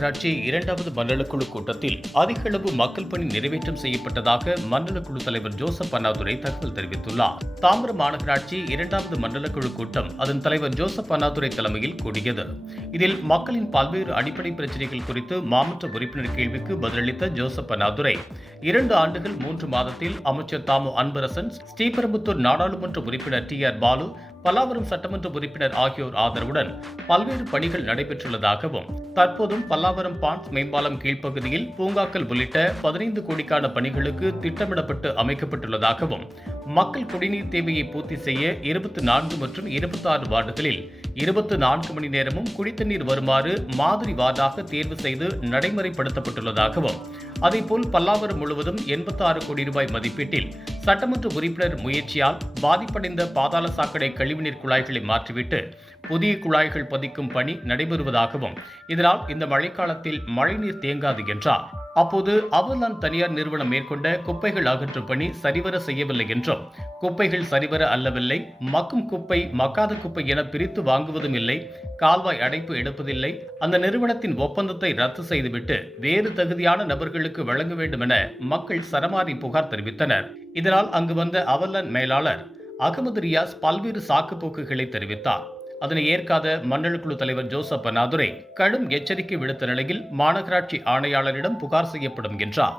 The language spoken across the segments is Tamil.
மாநகராட்சி இரண்டாவது மண்டலக்குழு கூட்டத்தில் அதிக அளவு மக்கள் பணி நிறைவேற்றம் செய்யப்பட்டதாக மண்டலக்குழு தலைவர் ஜோசப் அண்ணாதுரை தகவல் தெரிவித்துள்ளார். தாம்பரம் மாநகராட்சி இரண்டாவது மண்டலக்குழு கூட்டம் அதன் தலைவர் ஜோசப் அண்ணாதுரை தலைமையில் கூடியது. இதில் மக்களின் பல்வேறு அடிப்படை பிரச்சனைகள் குறித்து மாமன்ற உறுப்பினர் கேள்விக்கு பதிலளித்த ஜோசப் அண்ணாதுரை இரண்டு ஆண்டுகள் மூன்று மாதத்தில் அமைச்சர் தாமு அன்பரசன் ஸ்ரீபெரும்புத்தூர் நாடாளுமன்ற உறுப்பினர் டி ஆர் பாலு பல்லாவரம் சட்டமன்ற உறுப்பினர் ஆகியோர் ஆதரவுடன் பல்வேறு பணிகள் நடைபெற்றுள்ளதாகவும் தற்போதும் பல்லாவரம் பான்ஸ் மேம்பாலம் கீழ்ப்பகுதியில் பூங்காக்கள் உள்ளிட்ட பதினைந்து கோடிக்கான பணிகளுக்கு திட்டமிடப்பட்டு அமைக்கப்பட்டுள்ளதாகவும் மக்கள் குடிநீர் தேவையை பூர்த்தி செய்ய இருபத்தி நான்கு மற்றும் இருபத்தி ஆறு வார்டுகளில் இருபத்தி நான்கு மணி நேரமும் குடித்தண்ணீர் வருமாறு மாதிரி வார்டாக தேர்வு செய்து நடைமுறைப்படுத்தப்பட்டுள்ளதாகவும் அதேபோல் பல்லாவரம் முழுவதும் எண்பத்தி ஆறு கோடி ரூபாய் மதிப்பீட்டில் சட்டமன்ற உறுப்பினர் முயற்சியால் பாதிப்படைந்த பாதாள சாக்கடை கழிவுநீர் குழாய்களை மாற்றிவிட்டு புதிய குழாய்கள் பதிக்கும் பணி நடைபெறுவதாகவும் இதனால் இந்த மழைக்காலத்தில் மழைநீர் தேங்காது என்றார். அப்போது அவர்லான் தனியார் நிறுவனம் மேற்கொண்ட குப்பைகள் அகற்றும் பணி சரிவர செய்யவில்லை என்றும் குப்பைகள் சரிவர அல்லவில்லை மக்கும் குப்பை மக்காத குப்பை என பிரித்து வாங்குவதும் இல்லை கால்வாய் அடைப்பு எடுப்பதில்லை அந்த நிறுவனத்தின் ஒப்பந்தத்தை ரத்து செய்துவிட்டு வேறு தகுதியான நபர்களுக்கு வழங்க வேண்டும் என மக்கள் சரமாரி புகார் தெரிவித்தனர். இதனால் அங்கு வந்த அவர்லான் மேலாளர் அகமது ரியாஸ் பல்வேறு சாக்குப்போக்குகளை தெரிவித்தார். அதனை ஏற்காத மண்டலக்குழு தலைவர் ஜோசப் அண்ணாதுரை கடும் எச்சரிக்கை விடுத்த நிலையில் மாநகராட்சி ஆணையாளரிடம் புகார் செய்யப்படும் என்றார்.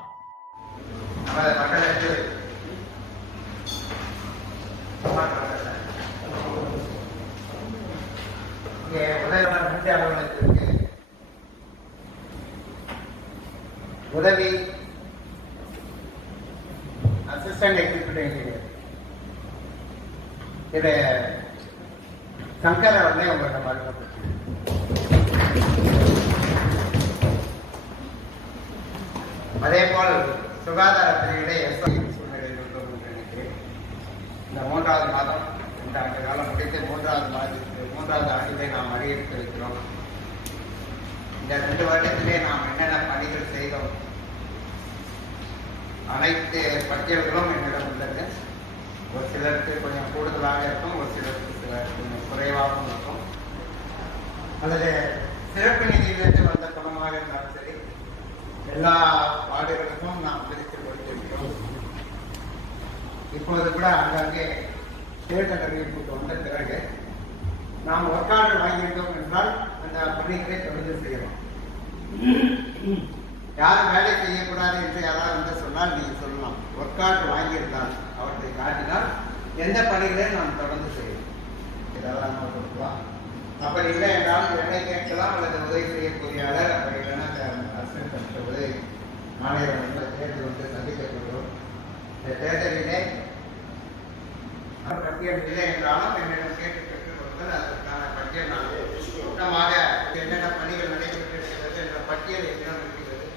உதவி அசிஸ்டன்ட் எக்ஸிக்யூட்டிவ் இதை திரு வந்து உங்கள்கிட்ட உங்களிடம் அதே போல் சுகாதாரத்துறையிலே எஸ்ஐ சூழ்நிலையில் உள்ளோம் என்று நினைக்கிறேன். இந்த மூன்றாவது மாதம் இந்த ஆண்டு காலம் முடித்து மூன்றாவது மாதத்துக்கு மூன்றாவது ஆண்டிலே நாம் அடியெடுத்து வைக்கிறோம் இந்த ரெண்டு வருடத்திலே நாம் என்னென்ன பணிகள் செய்தோம்? அனைத்து பட்டியல்களும் என்னிடம் உள்ளது. ஒரு சிலருக்கு கொஞ்சம் கூடுதலாக இருக்கும் ஒரு சிலருக்கு கொஞ்சம் குறைவாகவும் இருக்கும். அதில் சிறப்பு நிதியிலிருந்து வந்த பணமாக இருந்தாலும் சரி எல்லா வார்டுகளுக்கும் நாம் பிரித்து கொடுத்திருக்கிறோம். இப்போது கூட அங்கங்கே ஸ்டேட் அறிவிப்புக்கு வந்த பிறகு நாம் ஒர்க் ஆர்டர் வாங்கியிருக்கோம் என்றால் அந்த பணிகளை தொடர்ந்து செய்யலாம். யாரும் வேலை செய்யக்கூடாது என்று யாராவது வந்து சொன்னால் நீங்கள் சொல்லலாம். ஒர்க் ஆர்டர் வாங்கியிருந்தால் அவற்றை காட்டினால் எந்த பணிகளையும் நாம் தொடர்ந்து செய்யலாம். இதெல்லாம் கொடுக்கலாம். அப்படி இல்லை என்றால் என்னை கேட்கலாம் அல்லது உதவி செய்யக்கூடியாளர் அப்படி இல்லைன்னா அரசியல் கட்சி உதவி மாநில வந்து தேர்தல் வந்து சந்திக்கப்படுவோம் இந்த தேர்தலிலே பட்டியல் இல்லை என்றாலும் என்னிடம் கேட்டு பெற்றுக் கொடுங்கள் அதற்கான பட்டியல் நான் சுத்தமாக என்னென்ன பணிகள் நடைபெற்றிருக்கிறது என்ற பட்டியல் என்னிடம் இருக்கிறது.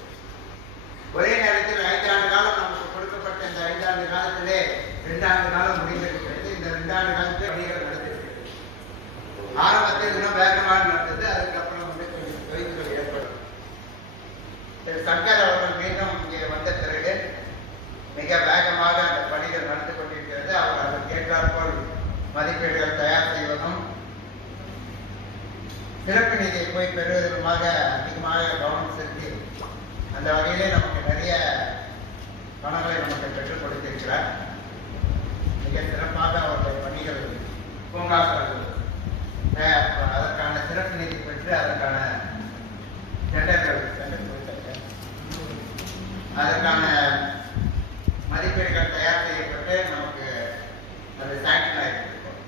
ஒரே நேரத்தில் ஐந்தாண்டு காலம் நமக்கு கொடுக்கப்பட்ட இந்த ஐந்தாண்டு காலத்திலே ரெண்டாண்டு காலம் முடிந்திருக்கிறது இந்த ரெண்டாண்டு காலத்தில் பணிகள் நடந்திருக்கிறது ஆரம்பத்தில் இன்னும் வேகமாக நடந்தது அதுக்கப்புறம் வந்து கொஞ்சம் தொய்வுகள் ஏற்படும் திரு சங்கர் அவர்கள் மீண்டும் இங்கே வந்த பிறகு மிக வேகமாக அந்த பணிகள் நடந்து கொண்டிருக்கிறது அவர் அதற்கு ஏற்றாற்போல் மதிப்பீடுகள் தயார் செய்வதும் சிறப்பு நிதியை அதிகமாக கவனம் செலுத்தி அந்த வகையிலே நமக்கு நிறைய பணங்களை நமக்கு பெற்றுக் கொடுத்திருக்கிறார். மிக சிறப்பாக அவருடைய பணிகள் பூங்காக்கள் அதற்கான சிறப்பு நிதி பெற்று அதற்கான டெண்டர்கள் அதற்கான மதிப்பீடுகள் தயார் செய்யப்பட்டு நமக்கு அது சாங்ஷன் ஆகிருக்கும்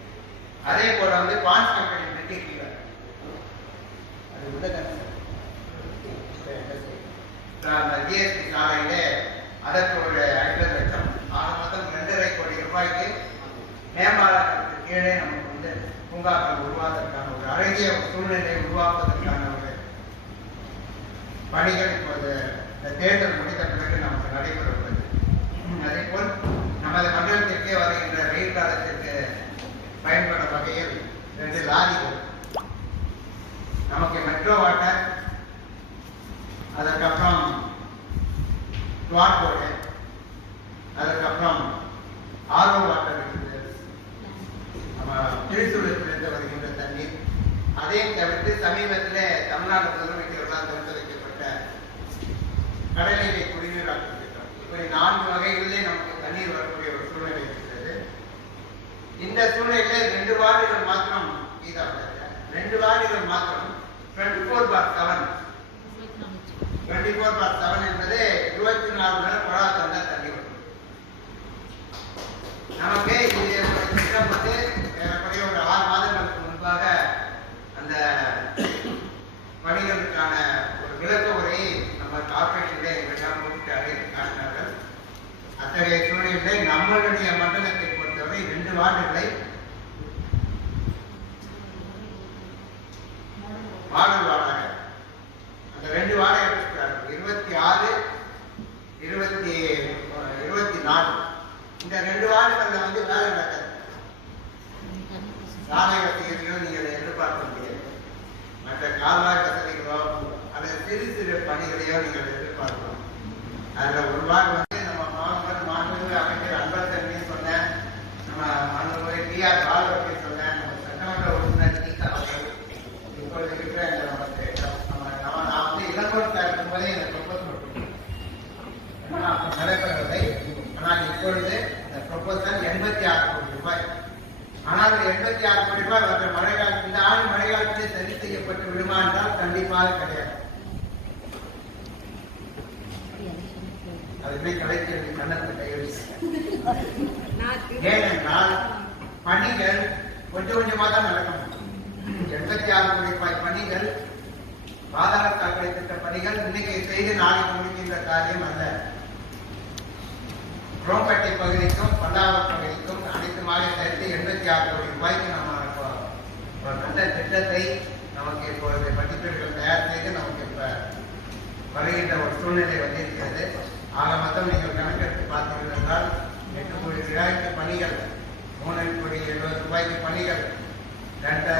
அதே போல வந்து பான்ஸ் கம்பெனி பிரிட்டிஷ் அது உதவி அந்த ஜிஎஸ்டி சாலையிலே அதற்கு ஒரு ஐம்பது லட்சம் ஆக மொத்தம் ரெண்டரை கோடி ரூபாய்க்கு மேம்பாலத்திற்கு கீழே நமக்கு வந்து பூங்காக்கள் உருவாவதற்கான ஒரு அழகிய சூழ்நிலையை உருவாக்குவதற்கான ஒரு பணிகள் இப்போது இந்த தேர்தல் முடித்த பிறகு நமக்கு நடைபெற உள்ளது அதே போல் நமது மண்டலத்திற்கே வருகின்ற ரயில் காலத்திற்கு பயன்படும் வகையில் ரெண்டு லாரிகள் நமக்கு மெட்ரோ வாட்டர் அதற்கப்புறம் போர்டு அதற்கப்புறம் ஆர்ஓ வாட்டர் இருக்குது. நம்ம திருச்சூரத்திலிருந்து வருகின்ற தண்ணீர். அதையும் தவிர்த்து சமீபத்தில் தமிழ்நாடு முதலமைச்சர்களால் திறந்து வைக்கப்பட்ட கடலிலே குடிநீர் திட்டம் இப்படி நான்கு வகைகளிலே நமக்கு தண்ணீர் வரக்கூடிய ஒரு சூழ்நிலை இருக்கிறது. இந்த சூழ்நிலையில் ரெண்டு வார்டுகள் மாத்திரம் கீதா ரெண்டு வார்டுகள் மாத்திரம் by seven twenty four by seven என்பது இருபத்தி நாலு மணி நேரம் தண்ணி வரும். நமக்கு இது திட்டம் வந்து ஏறக்குறைய ஒரு ஆறு மாதங்களுக்கு முன்பாக அந்த பணிகளுக்கான ஒரு விளக்க உரையை நம்ம கார்பரேஷனிலே எங்கெல்லாம் காட்டினார்கள். அத்தகைய சூழ்நிலையிலே நம்மளுடைய மண்டலத்தை பொறுத்தவரை ரெண்டு வார்டுகளை வார்டு வார்டாக அந்த ரெண்டு வார்டை எடுத்துக்கிறார்கள் இருபத்தி ஆறு இருபத்தி இருபத்தி நாலு இந்த ரெண்டு வார்டுகளில் வந்து வேலை நடக்காது. சாலை நீங்க நீங்கள் எதிர்பார்க்க முடியாது. மற்ற கால்வாய் வசதிகளோ அல்லது சிறு சிறு பணிகளையோ நீங்கள் எதிர்பார்க்கலாம். அதில் ஒரு வார்டு வந்து நம்ம மாவட்ட மாண்புமிகு அமைச்சர் அன்பரசன் சொன்னேன் நம்ம மாண்புமிகு டி ஆர் பாலவர்த்தி சொன்னேன் நம்ம சட்டமன்ற உறுப்பினர் கீதா அவர்கள் இப்பொழுது இருக்கிற இந்த நமக்கு நம்ம நம்ம நான் வந்து இளங்கோட்டை இருக்கும்போதே இந்த ப்ரொபோசல் நடைபெறவில்லை ஆனால் இப்பொழுது இந்த ப்ரொபோசல் எண்பத்தி ஆறு கோடி ரூபாய் ஆனால் இந்த எண்பத்தி ஆறு கோடி ரூபாய் வந்த மழைக்கால இந்த ஆண்டு மழைக்காலத்திலே சரி செய்யப்பட்டு விடுமா என்றால் கண்டிப்பாக கிடையாது அதுவே கலைஞர் கண்ணத்தில் கையெழுத்து ஏனென்றால் பணிகள் கொஞ்சம் கொஞ்சமாக தான் நடக்கும் எண்பத்தி ஆறு கோடி ரூபாய் பணிகள் ஆதார சாக்கடை திட்ட பணிகள் இன்னைக்கு செய்து நாளைக்கு முடிக்கின்ற காரியம் அல்ல. குரோம்பேட்டை பகுதிக்கும் பல்லாவர் பகுதிக்கும் அனைத்துமாக சேர்த்து எண்பத்தி ஆறு கோடி ரூபாய்க்கு நம்ம ஒரு நல்ல திட்டத்தை நமக்கு இப்பொழுது மதிப்பீடுகள் தயார் செய்து நமக்கு இப்ப வருகின்ற ஒரு சூழ்நிலை வந்திருக்கிறது. ஆக மொத்தம் நீங்கள் கணக்கெடுத்து பார்த்தீர்கள் என்றால் எட்டு கோடி ரூபாய்க்கு பணிகள் மூணு கோடி எழுபது ரூபாய்க்கு பணிகள் ரெண்டு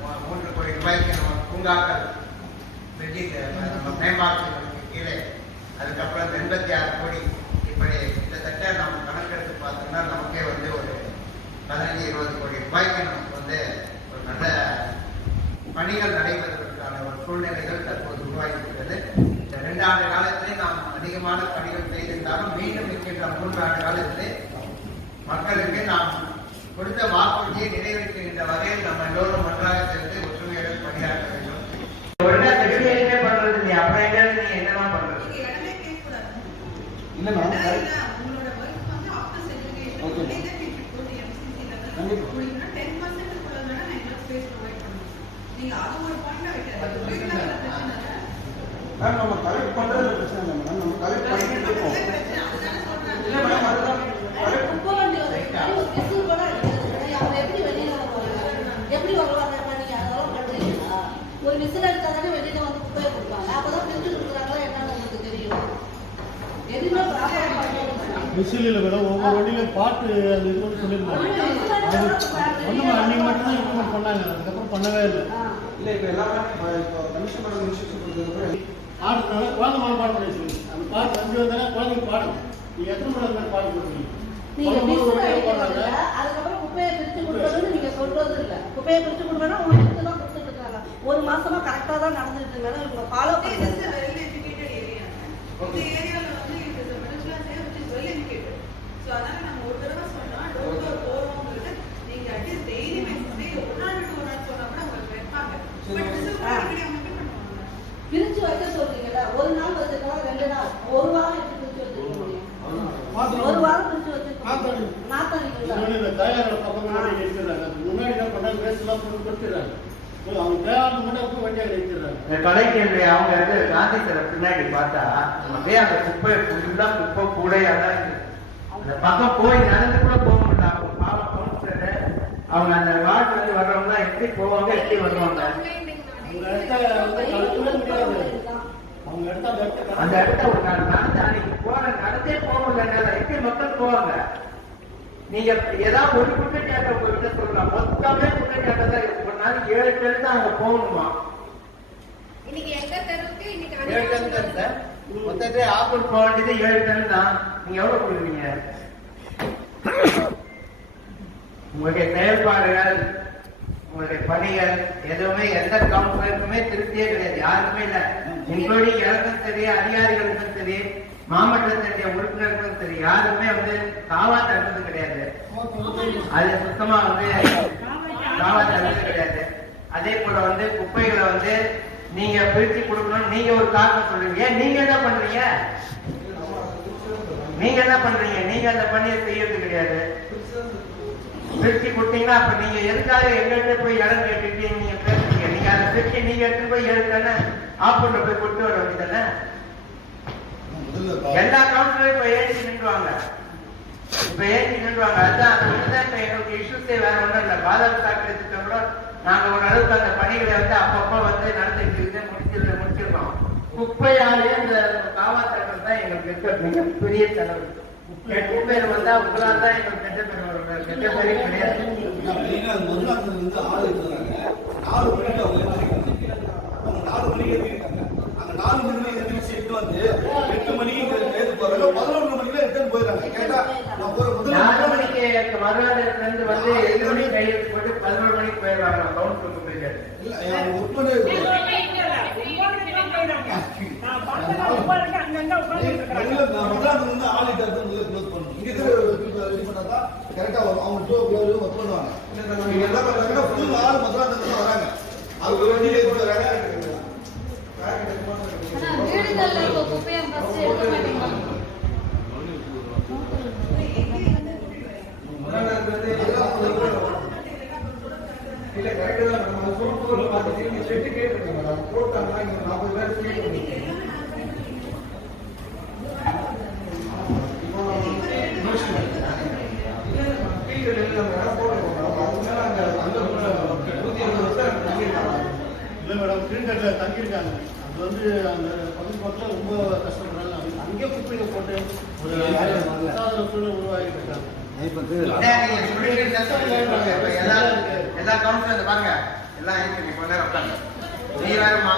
மூ- மூன்று கோடி ரூபாய்க்கு நம்ம பூங்காக்கள் நம்ம கீழே. அதுக்கப்புறம் எண்பத்தி ஆறு கோடி. இப்படி கிட்டத்தட்ட நம்ம கணக்கெடுத்து பார்த்தோம்னா நமக்கே வந்து ஒரு பதினஞ்சு இருபது கோடி ரூபாய்க்கு நமக்கு வந்து ஒரு நல்ல பணிகள் நடைபெறுவதற்கான ஒரு சூழ்நிலைகள் தற்போது உருவாகியிருக்கிறது. இந்த ரெண்டு ஆண்டு காலத்திலே நாம் அதிகமான பணிகள் செய்திருந்தாலும் மீண்டும் இருக்கின்ற மூன்று ஆண்டு காலத்திலே மக்களுக்கு நாம் கொடுத்த வாக்குறுதியை நிறைவேற்றுகின்ற வகையில் நம்ம எல்லோரும் ஒன்றாக சேர்ந்து ஒற்றுமையுடன் பணியாற்ற வேண்டும் ஒழுங்கா செவிலியருமே பண்றது இல்லையா அப்புறம் எங்க நீ என்னமா பண்றது நீங்க இடமே கேட்கக்கூடாது. இல்ல மேடம் அதான் கரெக்ட் இல்ல, உங்களோட work வந்து after segregation, Okay. only that you should go to MCC level. கண்டிப்பா. முடியும்னா 10% க்குள்ள வேணா நான் எங்களுக்கு space provide பண்ணுவேன். நீங்க அது ஒரு point ஆ வைக்காதீங்க. வீட்டுல வர பிரச்சனை இல்ல. மேம் நம்ம கலெக்ட் பண்றது பிரச்சனை இல்லை மேடம் நம்ம கலெக்ட் பண்ணிட்டு இருக்கோம் அதுதான் பிரச்சனை, அதுதானே சொல்றேன். இல்ல மேடம் அதுதான் கலெக்ட் குப்பை வண்டி வருது. ஒரு bus கூட இருக்குது. அவங்க எப்படி வெளியில வருவாங்க? எப்படி வருவாங்க நீங்க அதெல்லாம் பண்றீங்களா? ஒரு விசில் எடுத்தா தானே வெளியில வந்து குப்பையை கொடுப்பாங்க. அப்பதான் பிரிச்சு கொடுக்குறாங்களா என்னன்னு உங்களுக்கு தெரியும். எதுவுமே மேடம் ஒவ்வொரு வண்டியிலும் பாட்டு அந்த இது வந்து சொல்லியிருந்தாங்க. அது ஒன்றும் அன்னைக்கு மட்டும்தான் இம்ப்ளிமெண்ட் பண்ணாங்க. அதுக்கப்புறம் பண்ணவே இல்லை. இல்ல இப்ப எல்லாமே இப்போ கமிஷன் மேடம் இன்ஸ்ட்ரக்ஷன் குழந்தை மேலே பாட முடியாது அந்த பாட்டு அஞ்சு வந்தாலே குழந்தைக்கு பாடும் நீ எத்தனை மணி நேரம் பாட்டு கொடுக்குறீங்க நீங்க. அதுக்கப்புறம் குப்பையை பிரிச்சு கொடுக்கறதுன்னு நீங்க சொல்றது இல்ல. குப்பையை பிரிச்சு கொடுக்கணும் எடுத்து தான் கொடுத்துட்டு இருக்காங்க ஒரு மாசமா கரெக்டா தான் நடந்துட்டு இருக்காங்க இவங்க ஃபாலோ பண்ணுறது பிரிச்சு வைக்க சொல்றீங்கல்ல ஒரு நாள் வச்சிருக்கலாம் ரெண்டு நாள் ஒரு வாரம் எப்படி பிரிச்சு வச்சிருக்க முடியும் ஒரு வாரம் பிரிச்சு தயாரோட பக்கம் முன்னாடி என்ன பண்ணாங்க? போட்டு கொடுத்துறாங்க இந்த கலைஞருடைய அவங்க வந்து காந்தி சிலை பின்னாடி பார்த்தா அப்படியே அந்த குப்பை ஃபுல்லா குப்பை கூடையா தான் அந்த பக்கம் போய் நடந்து கூட போக மாட்டாங்க. அவங்க பாவம் கவுன்சிலரு அவங்க அந்த வார்டு வந்து வர்றவங்க எப்படி போவாங்க எப்படி வருவாங்க. அந்த இடத்த ஒரு நாள் நடந்து அன்னைக்கு போற நடந்தே போக முடியல. எப்படி மக்கள் போவாங்க? நீங்க ஏதாவது ஒரு குற்றச்சாட்டை உங்ககிட்ட சொல்லலாம். மொத்தமே குற்றச்சாட்டை தான் இருக்கு ஒரு நாளைக்கு ஏழு பேர் தான் அங்க போகணுமா? இன்னைக்கு எங்க தெருவுக்கு இன்னைக்கு ஏழு டன் தான் சார் மொத்தத்தை ஆப்பூர் போக வேண்டியது ஏழு டன் தான். நீங்க எவ்வளவு கொடுக்குறீங்க? உங்களுடைய செயல்பாடுகள் உங்களுடைய பணிகள் எதுவுமே எந்த கவுன்சிலருக்குமே திருப்தியே கிடையாது. யாருக்குமே இல்ல. இன்க்ளூடிங் எனக்கும் சரி அதிகாரிகளுக்கும் சரி மாவட்டத்தினுடைய உறுப்பினர்களுக்கும் சரி யாருமே வந்து காவா கிடையாது. அது சுத்தமா வந்து கிடையாது. அதே போல வந்து குப்பைகளை வந்து நீங்க பிரிச்சு கொடுக்கணும் நீங்க ஒரு காரணம் சொல்றீங்க. நீங்க என்ன பண்றீங்க? நீங்க என்ன பண்றீங்க? நீங்க அந்த பணியை செய்யறது கிடையாது. பிரிச்சு கொடுத்தீங்கன்னா அப்ப நீங்க எதுக்காக எங்கிட்ட போய் இடம் கேட்டுட்டு நீங்க பேசுறீங்க? நீங்க அதை பிரிச்சு நீங்க எடுத்து போய் எடுத்தானே ஆப்பூர்ல போய் கொண்டு வர வேண்டியதானே எல்லா கவுன்சிலரும் இப்ப ஏற்றி நின்றுவாங்க. இப்ப நின்றுவாங்க அதுதான் அது மட்டும்தான் எங்களுக்கு இஷ்யூஸே வேற ஒண்ணும் இல்ல. பாதாள சாக்கடை திட்டம் நாங்க ஓரளவுக்கு அந்த பணிகளை வந்து அப்பப்போ வந்து நடந்துட்டு இருக்கு முடிச்சு முடிச்சிருக்கோம். குப்பையாலேயே இந்த காவாத்தட்டம் தான் எங்களுக்கு இருக்க மிகப்பெரிய செலவு எட்டு பேர் வந்தா உங்களால் தான் எங்களுக்கு கெட்ட பேர் வரும் கெட்ட பேரே கிடையாது வந்து ஆள் நாலு மணிக்கு அவங்க எழுந்திருக்காங்க நாலு மணிக்கு அந்த நாலு மணிக்கு எழுந்திரிச்சு வந்து இங்க இருக்கிற ரெடி பண்ணாதான் கரெக்டா வரும் அவங்க டூ பண்ணுவாங்க என்ன பண்றாங்கன்னா ஃபுல் ஆள் முதலாளர்கள் தான் வராங்க அது ஒரு வண்டியில எடுத்து வராங்க ஆனா வீடுகள்ல இப்போ குப்பையை first எடுக்க மாட்டீங்களா? இல்ல கரெக்ட் தான் நம்ம அது சொல்ல போது பார்த்துட்டு நீங்க செட்டு கேட்டுருக்கீங்க மேடம் போட்டாங்கன்னா இங்க நாற்பது பேர் ஃப்ரீ பண்ணுவீங்க இல்லை மேடம் கிரீன்கட்டில் தங்கியிருக்காங்க அது வந்து அந்த பகுதி பக்கத்தில் ரொம்ப கஷ்டப்படுறாங்க அங்கே அங்கேயே போட்டு ஒரு அசாதாரண சூழ்நிலை உருவாகிட்டு இருக்காங்க அதான் நீங்க எல்லா கவுன்சிலும் பாருங்க. எல்லாம் நீ கொஞ்ச நேரம் உட்காருங்க. நீ வேறமா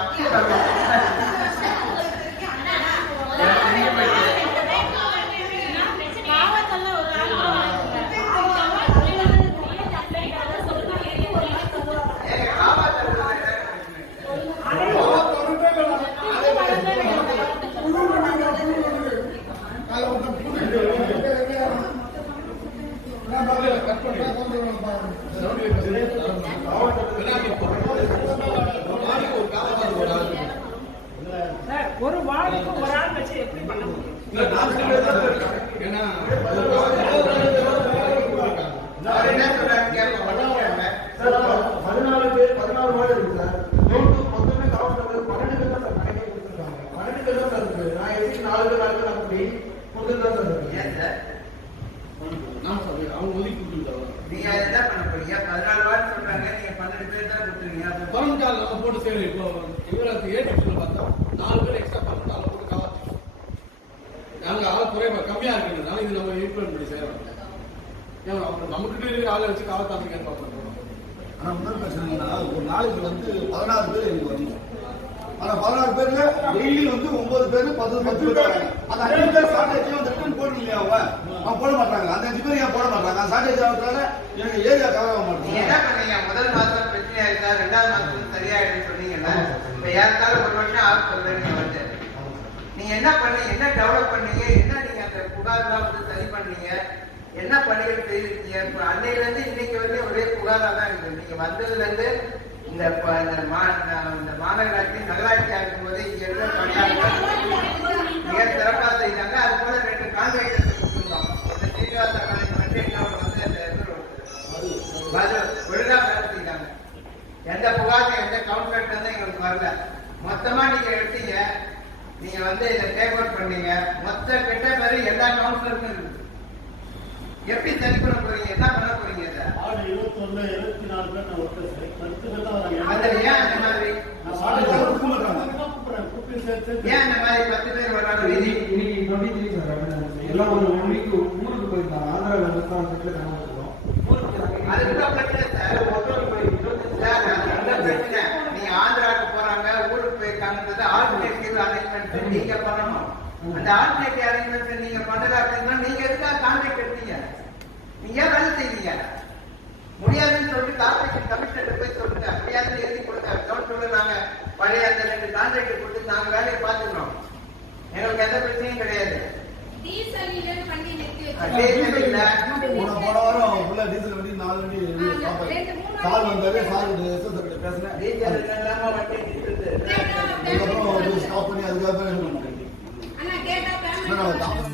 வார்டுக்கு ஒரு ஆள் வச்சு எப்படி பண்ண முடியும் அவர் என்ன சொல்றாரு கேட்போம் பண்ணுவாங்க பதினாலு பேர் பதினாலு வார்டு இருக்கு சார் நூற்று பத்தொன்னு காவல்துறை பன்னெண்டு பேர் தான் சார் கணக்கே கொடுத்துருக்காங்க பன்னெண்டு பேர் தான் சார் இருக்கு நான் எப்படி நாலு பேர் நாலு பேர் அப்படி தான் ஏன் சார்? நான் சார் அவங்க ஒதுக்கி கொடுத்துருக்காங்க நீங்க என்ன பண்ண போறீங்க? பதினாலு வாரம் சொல்றாங்க. நீங்க பன்னெண்டு பேர் தான் கொடுத்துருங்க அப்ப பலன் கால் நம்ம போட்டு சரி. இப்போ ஏடிஎம்ல பார்த்தா நாலு பேர் எக்ஸ்ட்ரா பண்ணி அதில் போட்டு நாங்கள் ஆள் குறைவா கம்மியாக இருக்கிறதுனால இது நம்ம இம்ப்ளிமெண்ட் பண்ணி செய்யறோம் ஏன் அப்புறம் நம்மகிட்ட இருக்கிற ஆளை வச்சு காவத்தாத்துக்கு ஏற்பாடு பண்ணுறோம் ஆனா முதல் பிரச்சனை ஒரு நாளைக்கு வந்து பதினாறு பேர் எனக்கு வரணும். ஆனா பதினாறு பேர்ல டெய்லி வந்து ஒன்பது பேர் பத்து பத்து பேர் அந்த அஞ்சு பேர் ஷார்டேஜ் வந்து ரிட்டர்ன் போடணும் இல்லையா அவங்க. அவங்க போட மாட்டாங்க. அந்த அஞ்சு பேர் ஏன் போட மாட்டாங்க? அந்த ஷார்டேஜ் ஆகிறதுனால எனக்கு ஏரியா கவர் ஆக நீங்க என்ன பண்ணீங்க முதல் மாசம் பிரச்சனையா இருக்கா ரெண்டாவது மாசம் சரியாயிடுன்னு சொன்னீங்கல்ல இப்ப ஏற்காலம் ஒரு வருஷம் சொல்ல நீங்க வந்து. நீங்க என்ன பண்ணீங்க என்ன டெவலப் பண்ணீங்க? என்ன நீங்க அந்த புகார்லாம் வந்து சரி பண்ணீங்க? என்ன பணிகள் செய்திருக்கீங்க? அன்னையில இருந்து இன்னைக்கு வந்து ஒரே புகாரா தான் இருக்கு நீங்க வந்ததுல இருந்து இந்த ப- இந்த மா- இந்த மாநகராட்சி நகராட்சியா இருக்கும்போது இங்க இருந்த பணியாளர்கள் மாதிரி பத்து பேர் வராங்க விதி இன்னைக்கு டுவெண்ட்டி த்ரீ சார்? எல்லாம் ஒரு ஒன் வீக் ஊருக்கு போயிருந்தாங்க. ஆந்திராவில் இருந்து தான் செட்டில் காமிச்சிருக்கோம் அது கூட பிரச்சனை சார். சார், அது என்ன பிரச்சனை. நீங்க ஆந்திராவுக்கு போறாங்க ஊருக்கு போயிருக்காங்கன்றது ஆல்டர்னேட்டிவ் அரேஞ்ச்மெண்ட் நீங்க பண்ணணும். அந்த ஆல்டர்னேட்டிவ் அரேஞ்ச்மெண்ட் நீங்க பண்ணல அப்படின்னா நீங்க எதுக்காக கான்ட்ராக்ட் எடுத்தீங்க? நீங்க ஏன் வேலை செய்வீங்க முடியாதுன்னு சொல்லிட்டு கார்பரேஷன் கமிஷனர் போய் சொல்லுங்க. முடியாதுன்னு எழுதி கொடுங்க. கவுன்சிலர் நாங்க. பழைய அந்த ரெண்டு கான்ட்ராக்ட் கொடுத்து நாங்க வேலையை பார்த்துக்கிறோம். எங்களுக்கு எந்த பிரச்சனையும் கிடையாது. பேசுறேன்